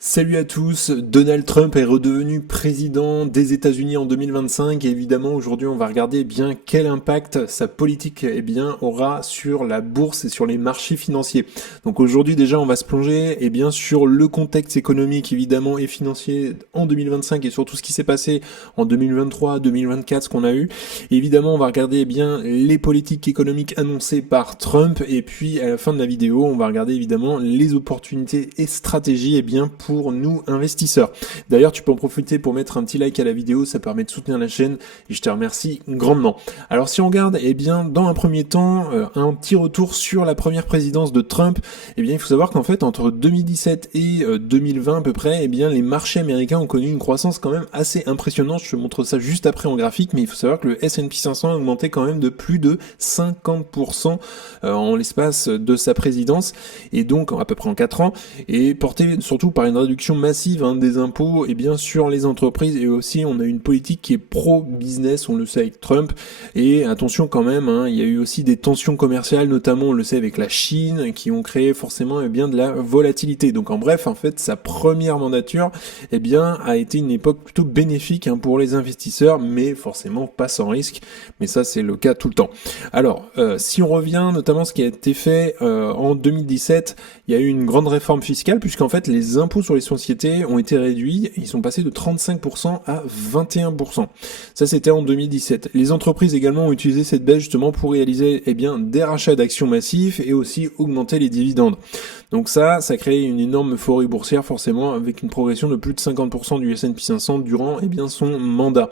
Salut à tous, Donald Trump est redevenu président des États-Unis en 2025 et évidemment aujourd'hui on va regarder bien quel impact sa politique aura sur la bourse et sur les marchés financiers. Donc aujourd'hui déjà on va se plonger bien sur le contexte économique évidemment et financier en 2025 et surtout ce qui s'est passé en 2023, 2024, ce qu'on a eu. Et évidemment on va regarder bien les politiques économiques annoncées par Trump et puis à la fin de la vidéo on va regarder évidemment les opportunités et stratégies pour nous investisseurs. D'ailleurs, tu peux en profiter pour mettre un petit like à la vidéo, ça permet de soutenir la chaîne et je te remercie grandement. Alors si on regarde, dans un premier temps, un petit retour sur la première présidence de Trump, il faut savoir qu'en fait, entre 2017 et 2020 à peu près, les marchés américains ont connu une croissance quand même assez impressionnante. Je te montre ça juste après en graphique, mais il faut savoir que le S&P 500 a augmenté quand même de plus de 50% en l'espace de sa présidence, et donc à peu près en 4 ans, et porté surtout par une réduction massive des impôts sur les entreprises, et aussi on a une politique qui est pro-business, on le sait avec Trump, et attention quand même, il y a eu aussi des tensions commerciales, notamment on le sait avec la Chine, qui ont créé forcément de la volatilité. Donc en bref, en fait, sa première mandature a été une époque plutôt bénéfique pour les investisseurs, mais forcément pas sans risque, mais ça c'est le cas tout le temps. Alors, si on revient notamment ce qui a été fait en 2017, il y a eu une grande réforme fiscale, puisqu'en fait les impôts sur les sociétés ont été réduits, ils sont passés de 35% à 21%. Ça c'était en 2017. Les entreprises également ont utilisé cette baisse justement pour réaliser des rachats d'actions massifs et aussi augmenter les dividendes. Donc ça crée une énorme euphorie boursière forcément, avec une progression de plus de 50% du S&P 500 durant son mandat.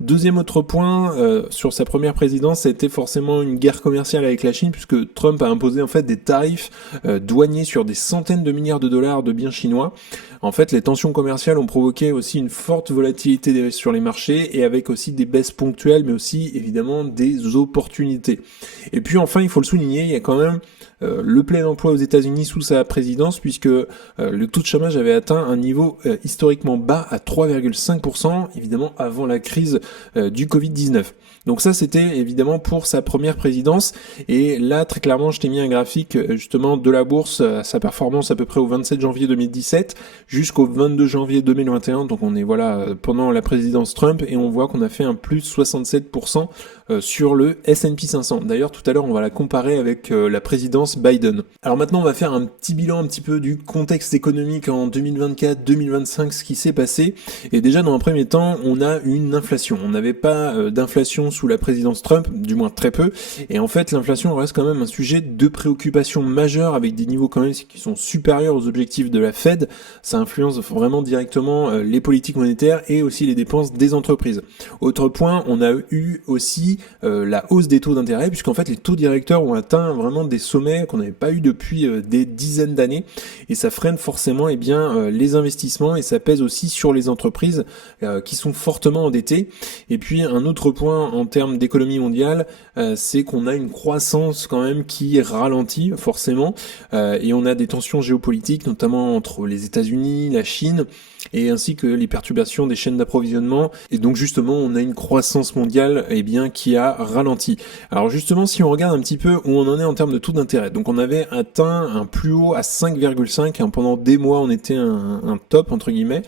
Deuxième autre point, sur sa première présidence, ça a été forcément une guerre commerciale avec la Chine, puisque Trump a imposé en fait des tarifs douaniers sur des centaines de milliards de dollars de biens chinois. En fait, les tensions commerciales ont provoqué aussi une forte volatilité sur les marchés, et avec aussi des baisses ponctuelles, mais aussi évidemment des opportunités. Et puis enfin, il faut le souligner, il y a quand même le plein emploi aux États-Unis sous sa présidence, puisque le taux de chômage avait atteint un niveau historiquement bas à 3,5%, évidemment avant la crise du Covid-19. Donc ça c'était évidemment pour sa première présidence, et là très clairement je t'ai mis un graphique justement de la bourse, sa performance à peu près au 27 janvier 2017 jusqu'au 22 janvier 2021, donc on est pendant la présidence Trump, et on voit qu'on a fait un plus 67% sur le S&P 500. D'ailleurs tout à l'heure on va la comparer avec la présidence Biden. Alors maintenant on va faire un petit bilan un petit peu du contexte économique en 2024-2025, ce qui s'est passé. Et déjà dans un premier temps on a une inflation. On n'avait pas d'inflation sous la présidence Trump, du moins très peu, et en fait l'inflation reste quand même un sujet de préoccupation majeure, avec des niveaux quand même qui sont supérieurs aux objectifs de la Fed. Ça influence vraiment directement les politiques monétaires et aussi les dépenses des entreprises. Autre point, on a eu aussi la hausse des taux d'intérêt, puisqu'en fait les taux directeurs ont atteint vraiment des sommets qu'on n'avait pas eu depuis des dizaines d'années, et ça freine forcément les investissements, et ça pèse aussi sur les entreprises qui sont fortement endettées. Et puis un autre point en termes d'économie mondiale, c'est qu'on a une croissance quand même qui ralentit forcément, et on a des tensions géopolitiques, notamment entre les États-Unis, la Chine, et ainsi que les perturbations des chaînes d'approvisionnement, et donc justement on a une croissance mondiale qui a ralenti. Alors justement si on regarde un petit peu où on en est en termes de taux d'intérêt, donc on avait atteint un plus haut à 5,5, pendant des mois on était un top entre guillemets,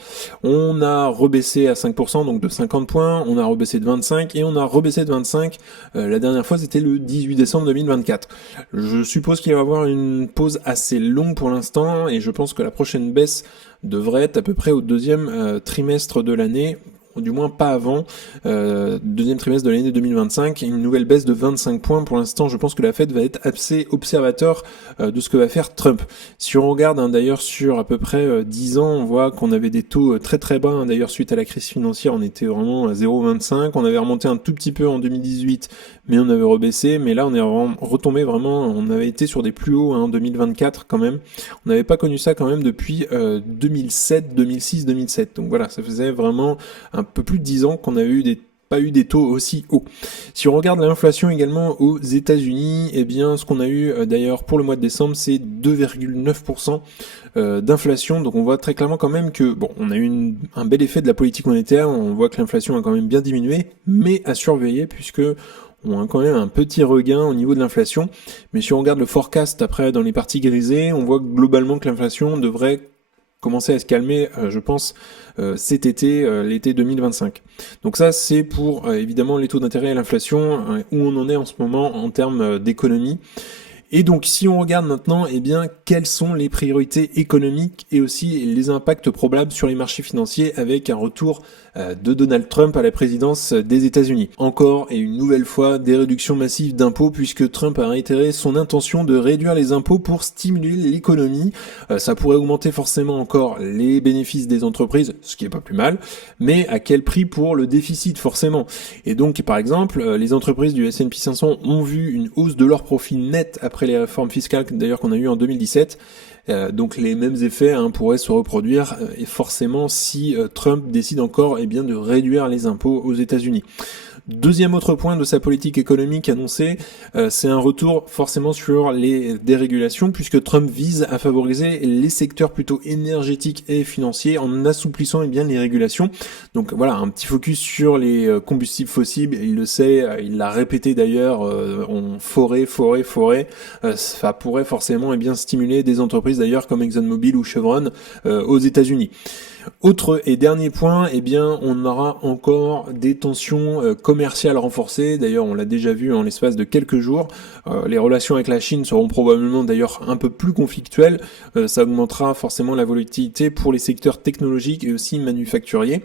on a rebaissé à 5%, donc de 50 points, on a rebaissé de 25, et on a rebaissé de 25, la dernière fois c'était le 18 décembre 2024. Je suppose qu'il va y avoir une pause assez longue pour l'instant, et je pense que la prochaine baisse devrait être à peu près au deuxième trimestre de l'année, ou du moins pas avant, deuxième trimestre de l'année 2025, une nouvelle baisse de 25 points. Pour l'instant, je pense que la Fed va être assez observateur de ce que va faire Trump. Si on regarde d'ailleurs sur à peu près 10 ans, on voit qu'on avait des taux très très bas, d'ailleurs suite à la crise financière, on était vraiment à 0,25, on avait remonté un tout petit peu en 2018, mais on avait rebaissé, mais là on est retombé vraiment, on avait été sur des plus hauts en 2024 quand même, on n'avait pas connu ça quand même depuis 2007, 2006, 2007, donc voilà, ça faisait vraiment un peu plus de 10 ans qu'on avait pas eu des taux aussi hauts. Si on regarde l'inflation également aux États-Unis, ce qu'on a eu d'ailleurs pour le mois de décembre, c'est 2,9% d'inflation. Donc on voit très clairement quand même que on a eu un bel effet de la politique monétaire. On voit que l'inflation a quand même bien diminué, mais à surveiller, puisque on a quand même un petit regain au niveau de l'inflation. Mais si on regarde le forecast après dans les parties grisées, on voit globalement que l'inflation devrait commencer à se calmer, je pense, cet été, l'été 2025. Donc ça, c'est pour évidemment les taux d'intérêt et l'inflation, où on en est en ce moment en termes d'économie. Et donc, si on regarde maintenant, eh bien, quelles sont les priorités économiques et aussi les impacts probables sur les marchés financiers avec un retour de Donald Trump à la présidence des États-Unis. Encore et une nouvelle fois, des réductions massives d'impôts puisque Trump a réitéré son intention de réduire les impôts pour stimuler l'économie. Ça pourrait augmenter forcément encore les bénéfices des entreprises, ce qui est pas plus mal, mais à quel prix pour le déficit forcément. Et donc, par exemple, les entreprises du S&P 500 ont vu une hausse de leurs profits nets après les réformes fiscales d'ailleurs qu'on a eues en 2017. Donc les mêmes effets pourraient se reproduire et forcément si Trump décide encore bien de réduire les impôts aux États-Unis. Deuxième autre point de sa politique économique annoncée, c'est un retour forcément sur les dérégulations puisque Trump vise à favoriser les secteurs plutôt énergétiques et financiers en assouplissant les régulations. Donc voilà, un petit focus sur les combustibles fossiles, il le sait, il l'a répété d'ailleurs, on forêt, ça pourrait forcément stimuler des entreprises d'ailleurs comme ExxonMobil ou Chevron aux États-Unis. Autre et dernier point, on aura encore des tensions commerciales renforcées. D'ailleurs, on l'a déjà vu en l'espace de quelques jours. Les relations avec la Chine seront probablement d'ailleurs un peu plus conflictuelles. Ça augmentera forcément la volatilité pour les secteurs technologiques et aussi manufacturiers.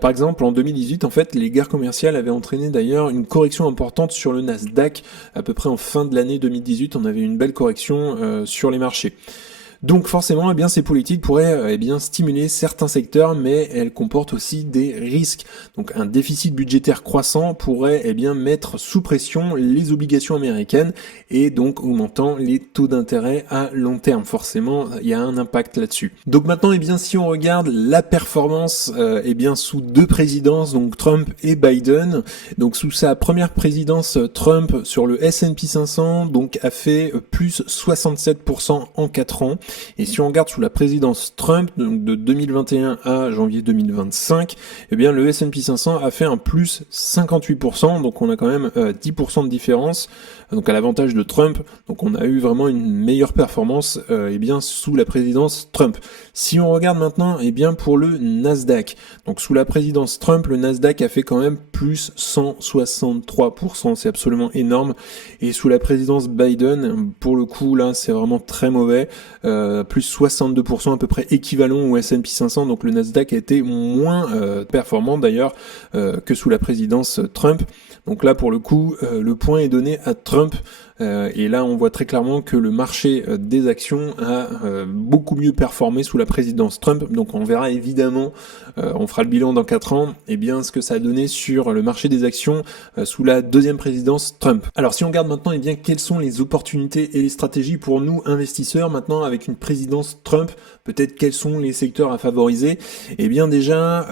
Par exemple, en 2018, en fait, les guerres commerciales avaient entraîné d'ailleurs une correction importante sur le Nasdaq. À peu près en fin de l'année 2018, on avait une belle correction sur les marchés. Donc forcément, ces politiques pourraient stimuler certains secteurs, mais elles comportent aussi des risques. Donc un déficit budgétaire croissant pourrait mettre sous pression les obligations américaines et donc augmentant les taux d'intérêt à long terme. Forcément, il y a un impact là-dessus. Donc maintenant, si on regarde la performance, sous deux présidences, donc Trump et Biden. Donc sous sa première présidence, Trump sur le S&P 500 donc a fait plus 67% en 4 ans. Et si on regarde sous la présidence Trump, donc de 2021 à janvier 2025, le S&P 500 a fait un plus 58%, donc on a quand même 10% de différence, donc à l'avantage de Trump, donc on a eu vraiment une meilleure performance sous la présidence Trump. Si on regarde maintenant, pour le Nasdaq, donc sous la présidence Trump, le Nasdaq a fait quand même plus 163%, c'est absolument énorme, et sous la présidence Biden, pour le coup là c'est vraiment très mauvais, plus 62% à peu près équivalent au S&P 500, donc le Nasdaq a été moins performant d'ailleurs que sous la présidence Trump. Donc là pour le coup le point est donné à Trump. Et là on voit très clairement que le marché des actions a beaucoup mieux performé sous la présidence Trump, donc on verra évidemment, on fera le bilan dans 4 ans, ce que ça a donné sur le marché des actions sous la deuxième présidence Trump. Alors si on regarde maintenant quelles sont les opportunités et les stratégies pour nous investisseurs maintenant avec une présidence Trump, peut-être quels sont les secteurs à favoriser. Déjà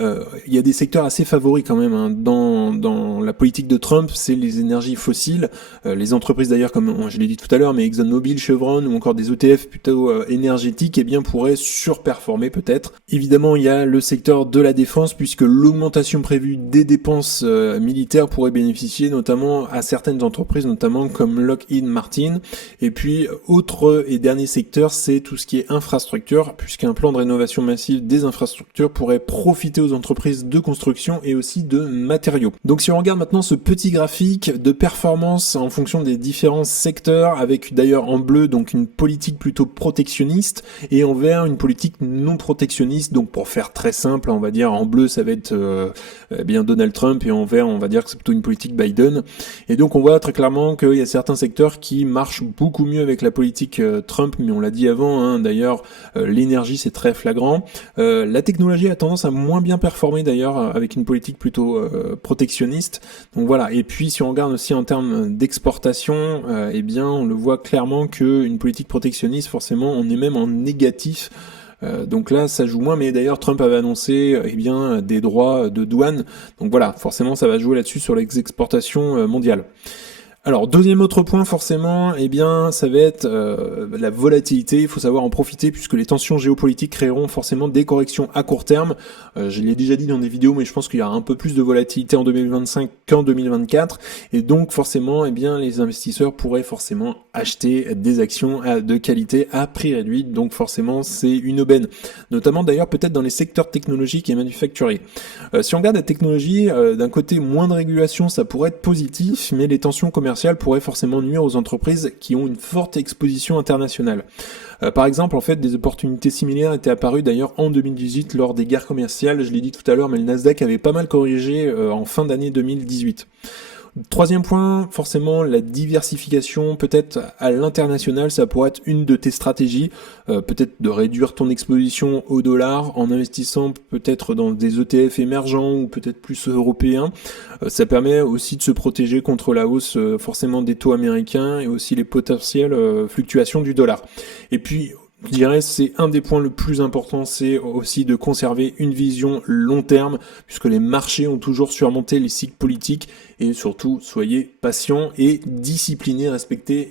il y a des secteurs assez favoris quand même dans la politique de Trump, c'est les énergies fossiles, les entreprises d'ailleurs comme je l'ai dit tout à l'heure, mais ExxonMobil, Chevron ou encore des ETF plutôt énergétiques pourraient surperformer peut-être. Évidemment il y a le secteur de la défense puisque l'augmentation prévue des dépenses militaires pourrait bénéficier notamment à certaines entreprises, notamment comme Lockheed Martin. Et puis autre et dernier secteur, c'est tout ce qui est infrastructure, puisqu'un plan de rénovation massive des infrastructures pourrait profiter aux entreprises de construction et aussi de matériaux. Donc si on regarde maintenant ce petit graphique de performance en fonction des différents secteurs, avec d'ailleurs en bleu donc une politique plutôt protectionniste et en vert une politique non protectionniste. Donc pour faire très simple, on va dire en bleu ça va être Donald Trump et en vert on va dire que c'est plutôt une politique Biden. Et donc on voit très clairement qu'il y a certains secteurs qui marchent beaucoup mieux avec la politique Trump, mais on l'a dit avant, d'ailleurs l'énergie c'est très flagrant. La technologie a tendance à moins bien performer d'ailleurs avec une politique plutôt protectionniste. Donc voilà. Et puis si on regarde aussi en termes d'exportation, on le voit clairement que une politique protectionniste, forcément, on est même en négatif. Donc là, ça joue moins, mais d'ailleurs Trump avait annoncé des droits de douane. Donc voilà, forcément, ça va jouer là-dessus sur les exportations mondiales. Alors, deuxième autre point, forcément, eh bien, ça va être la volatilité. Il faut savoir en profiter puisque les tensions géopolitiques créeront forcément des corrections à court terme. Je l'ai déjà dit dans des vidéos, mais je pense qu'il y aura un peu plus de volatilité en 2025 qu'en 2024. Et donc, forcément, eh bien, les investisseurs pourraient forcément acheter des actions de qualité à prix réduit. Donc, forcément, c'est une aubaine. Notamment, d'ailleurs, peut-être dans les secteurs technologiques et manufacturiers. Si on regarde la technologie, d'un côté, moins de régulation, ça pourrait être positif, mais les tensions commerciales pourrait forcément nuire aux entreprises qui ont une forte exposition internationale. Par exemple, en fait, des opportunités similaires étaient apparues d'ailleurs en 2018 lors des guerres commerciales. Je l'ai dit tout à l'heure, mais le Nasdaq avait pas mal corrigé en fin d'année 2018. Troisième point, forcément la diversification, peut-être à l'international, ça pourrait être une de tes stratégies, peut-être de réduire ton exposition au dollar en investissant peut-être dans des ETF émergents ou peut-être plus européens. Ça permet aussi de se protéger contre la hausse forcément des taux américains et aussi les potentielles fluctuations du dollar. Et puis je dirais c'est un des points le plus importants, c'est aussi de conserver une vision long terme, puisque les marchés ont toujours surmonté les cycles politiques, et surtout soyez patient et disciplinés, respectez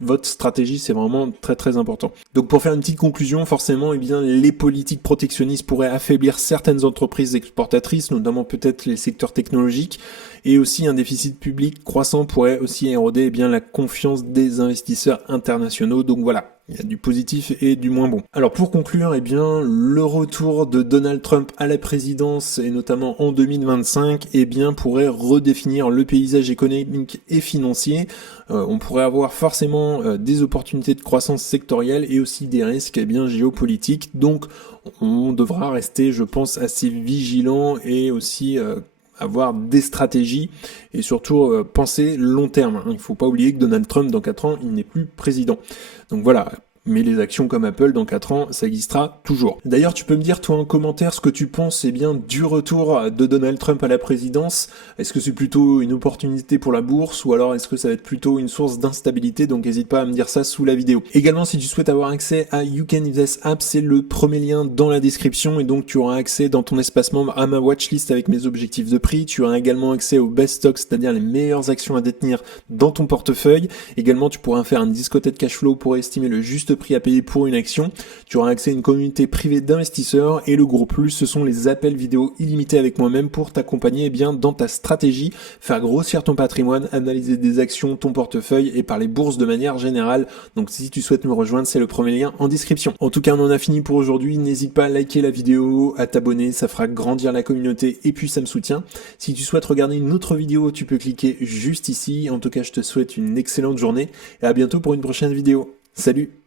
votre stratégie, c'est vraiment très très important. Donc pour faire une petite conclusion, forcément, eh bien, les politiques protectionnistes pourraient affaiblir certaines entreprises exportatrices, notamment peut-être les secteurs technologiques, et aussi un déficit public croissant pourrait aussi éroder bien la confiance des investisseurs internationaux. Donc voilà. Il y a du positif et du moins bon. Alors pour conclure, eh bien, le retour de Donald Trump à la présidence, et notamment en 2025, eh bien, pourrait redéfinir le paysage économique et financier. On pourrait avoir forcément des opportunités de croissance sectorielle et aussi des risques bien géopolitiques. Donc on devra rester, je pense, assez vigilant et aussi avoir des stratégies et surtout penser long terme. Il ne faut pas oublier que Donald Trump, dans 4 ans, il n'est plus président. Donc voilà. Mais les actions comme Apple, dans 4 ans, ça existera toujours. D'ailleurs, tu peux me dire, toi, en commentaire, ce que tu penses, bien, du retour de Donald Trump à la présidence. Est-ce que c'est plutôt une opportunité pour la bourse, ou alors est-ce que ça va être plutôt une source d'instabilité? Donc, n'hésite pas à me dire ça sous la vidéo. Également, si tu souhaites avoir accès à You Can Invest App, c'est le premier lien dans la description, et donc tu auras accès dans ton espace membre à ma watchlist avec mes objectifs de prix. Tu auras également accès aux best stocks, c'est-à-dire les meilleures actions à détenir dans ton portefeuille. Également, tu pourras faire un discothèque cash flow pour estimer le juste prix à payer pour une action. Tu auras accès à une communauté privée d'investisseurs, et le gros plus, ce sont les appels vidéo illimités avec moi-même pour t'accompagner bien dans ta stratégie, faire grossir ton patrimoine, analyser des actions, ton portefeuille et par les bourses de manière générale. Donc si tu souhaites me rejoindre, c'est le premier lien en description. En tout cas, on en a fini pour aujourd'hui. N'hésite pas à liker la vidéo, à t'abonner, ça fera grandir la communauté et puis ça me soutient. Si tu souhaites regarder une autre vidéo, tu peux cliquer juste ici. En tout cas, je te souhaite une excellente journée et à bientôt pour une prochaine vidéo. Salut!